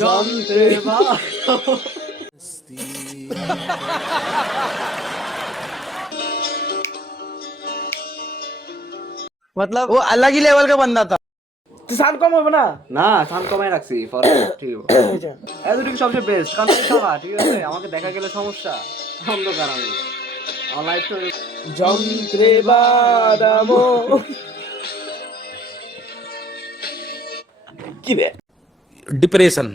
যন্ত্রে मतलब वो अलग ही लेवल का बंदा था। সাউন্ড কম হবে না? না সাউন্ড কমাই রাখছি ঠিক আছে এতটুকু সবচেয়ে বেস্ট কারণ ঠিক আছে আমাকে দেখা গেলে সমস্যা অন্ধকার আমি আমার লাইফটা যন্ত্রে বাদামো কি রে डिप्रेशन।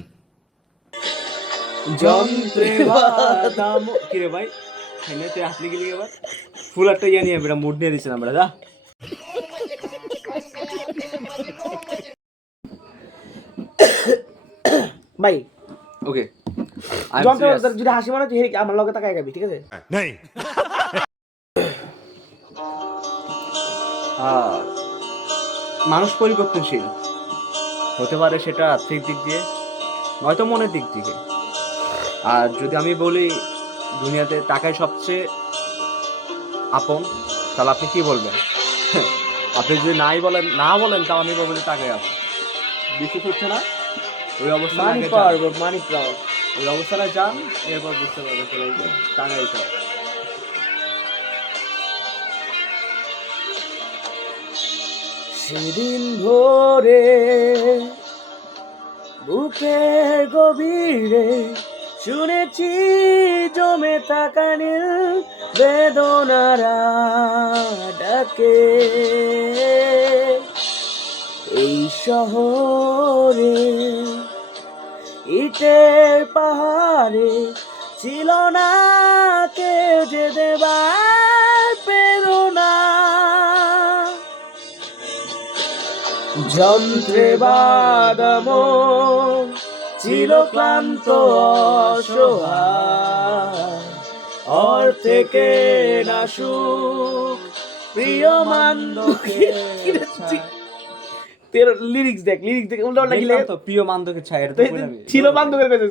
যন্ত্রে বাদামো কি রে ভাই খাইলে তুই আসলি গেলি এবার ফুল একটা ইয়ে নিয়ে বেটা মুড নিয়ে দিচ্ছি না বেটা যা ভাই ওকে যন্ত্রে যদি হাসি মানে তুই আমার লগে তাকায় গাবি ঠিক আছে? মানুষ পরিবর্তনশীল হতে পারে সেটা আর্থিক দিক দিয়ে নয়তো মনের দিক থেকে আর যদি আমি বলি দুনিয়াতে টাকাই সবচেয়ে আপন তাহলে আপনি কি বলবেন আপনি যদি না বলেন তাহলে আমি বলবো যে টাকাই আপন বিশ্বাস হচ্ছে না ওই মানি পাওয়ার মানি পাওয়ার ওই অবস্থাটা যান এরপর বুঝতে পারবেন টাকাই সব সেদিন ভোরে বুকের গভীরে শুনেছি জমে থাকা নীল বেদনারা ডাকে এই শহরে ইটের পাহাড়ে ছিল না কেউ যে দেবার প্রেরণা যন্ত্রে বাদামো ছিল ক্লান্ত অসহায় অর্থে না সুখ প্রিয় মান্দকে লিরিক্স দেখ উল্টো প্রিয় মান্দকের ছায়া ছিল বান্ধবের কাছে